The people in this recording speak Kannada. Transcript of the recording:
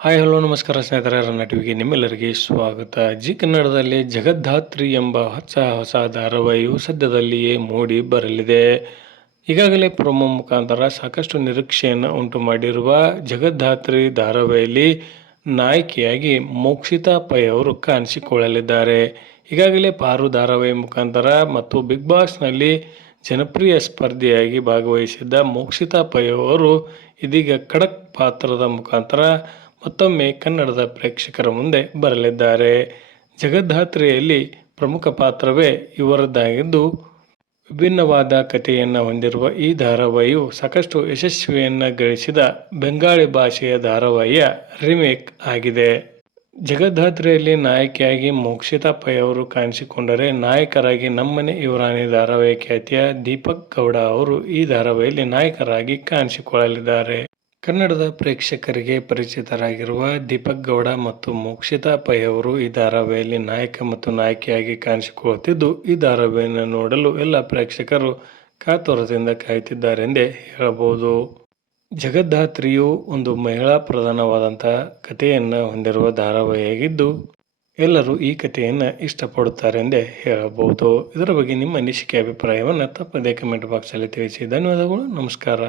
ಹಾಯ್ ಹಲೋ ನಮಸ್ಕಾರ ಸ್ನೇಹಿತರೆ, ರನ್ನ ಟಿವಿಗೆ ನಿಮ್ಮೆಲ್ಲರಿಗೆ ಸ್ವಾಗತ. ಜಿ ಕನ್ನಡದಲ್ಲಿ ಜಗದ್ಧಾತ್ರಿ ಎಂಬ ಹೊಸ ಧಾರಾವಾಹಿಯು ಸದ್ಯದಲ್ಲಿಯೇ ಮೂಡಿ ಬರಲಿದೆ. ಈಗಾಗಲೇ ಪ್ರೊಮೋ ಮುಖಾಂತರ ಸಾಕಷ್ಟು ನಿರೀಕ್ಷೆಯನ್ನು ಉಂಟು ಮಾಡಿರುವ ಜಗದ್ಧಾತ್ರಿ ಧಾರಾವಾಹಿಯಲ್ಲಿ ನಾಯಕಿಯಾಗಿ ಮೋಕ್ಷಿತಾ ಪೈ ಅವರು ಕಾಣಿಸಿಕೊಳ್ಳಲಿದ್ದಾರೆ. ಈಗಾಗಲೇ ಪಾರು ಧಾರಾವಾಹಿ ಮುಖಾಂತರ ಮತ್ತು ಬಿಗ್ ಬಾಸ್ನಲ್ಲಿ ಜನಪ್ರಿಯ ಸ್ಪರ್ಧಿಯಾಗಿ ಭಾಗವಹಿಸಿದ್ದ ಮೋಕ್ಷಿತಾ ಪೈ ಅವರು ಇದೀಗ ಖಡಕ್ ಪಾತ್ರದ ಮುಖಾಂತರ ಮತ್ತೊಮ್ಮೆ ಕನ್ನಡದ ಪ್ರೇಕ್ಷಕರ ಮುಂದೆ ಬರಲಿದ್ದಾರೆ. ಜಗದ್ಧಾತ್ರಿಯಲ್ಲಿ ಪ್ರಮುಖ ಪಾತ್ರವೇ ಇವರದ್ದಾಗಿದ್ದು, ವಿಭಿನ್ನವಾದ ಕಥೆಯನ್ನು ಹೊಂದಿರುವ ಈ ಧಾರಾವಾಹಿಯು ಸಾಕಷ್ಟು ಯಶಸ್ವಿಯನ್ನು ಗಳಿಸಿದ ಬೆಂಗಾಳಿ ಭಾಷೆಯ ಧಾರಾವಾಹಿಯ ರೀಮೇಕ್ ಆಗಿದೆ. ಜಗದ್ಧಾತ್ರಿಯಲ್ಲಿ ನಾಯಕಿಯಾಗಿ ಮೋಕ್ಷಿತಾ ಪೈ ಅವರು ಕಾಣಿಸಿಕೊಂಡರೆ, ನಾಯಕರಾಗಿ ನಮ್ಮನೆ ಯುವರಾಣಿ ಧಾರಾವಾಹಿ ಖ್ಯಾತಿಯ ದೀಪಕ್ ಗೌಡ ಅವರು ಈ ಧಾರಾವಾಹಿಯಲ್ಲಿ ನಾಯಕರಾಗಿ ಕಾಣಿಸಿಕೊಳ್ಳಲಿದ್ದಾರೆ. ಕನ್ನಡದ ಪ್ರೇಕ್ಷಕರಿಗೆ ಪರಿಚಿತರಾಗಿರುವ ದೀಪಕ್ ಗೌಡ ಮತ್ತು ಮೋಕ್ಷಿತಾ ಪೈ ಅವರು ಈ ಧಾರಾವಾಹಿಯಲ್ಲಿ ನಾಯಕ ಮತ್ತು ನಾಯಕಿಯಾಗಿ ಕಾಣಿಸಿಕೊಳ್ಳುತ್ತಿದ್ದು, ಈ ಧಾರಾವಾಹಿಯನ್ನು ನೋಡಲು ಎಲ್ಲ ಪ್ರೇಕ್ಷಕರು ಕಾತುರದಿಂದ ಕಾಯುತ್ತಿದ್ದಾರೆಂದೇ ಹೇಳಬಹುದು. ಜಗದ್ಧಾತ್ರಿಯು ಒಂದು ಮಹಿಳಾ ಪ್ರಧಾನವಾದಂತಹ ಕಥೆಯನ್ನು ಹೊಂದಿರುವ ಧಾರಾವಾಹಿಯಾಗಿದ್ದು, ಎಲ್ಲರೂ ಈ ಕಥೆಯನ್ನು ಇಷ್ಟಪಡುತ್ತಾರೆಂದೇ ಹೇಳಬಹುದು. ಇದರ ಬಗ್ಗೆ ನಿಮ್ಮ ಅನಿಸಿಕೆ ಅಭಿಪ್ರಾಯವನ್ನು ತಪ್ಪದೇ ಕಮೆಂಟ್ ಬಾಕ್ಸಲ್ಲಿ ತಿಳಿಸಿ. ಧನ್ಯವಾದಗಳು. ನಮಸ್ಕಾರ.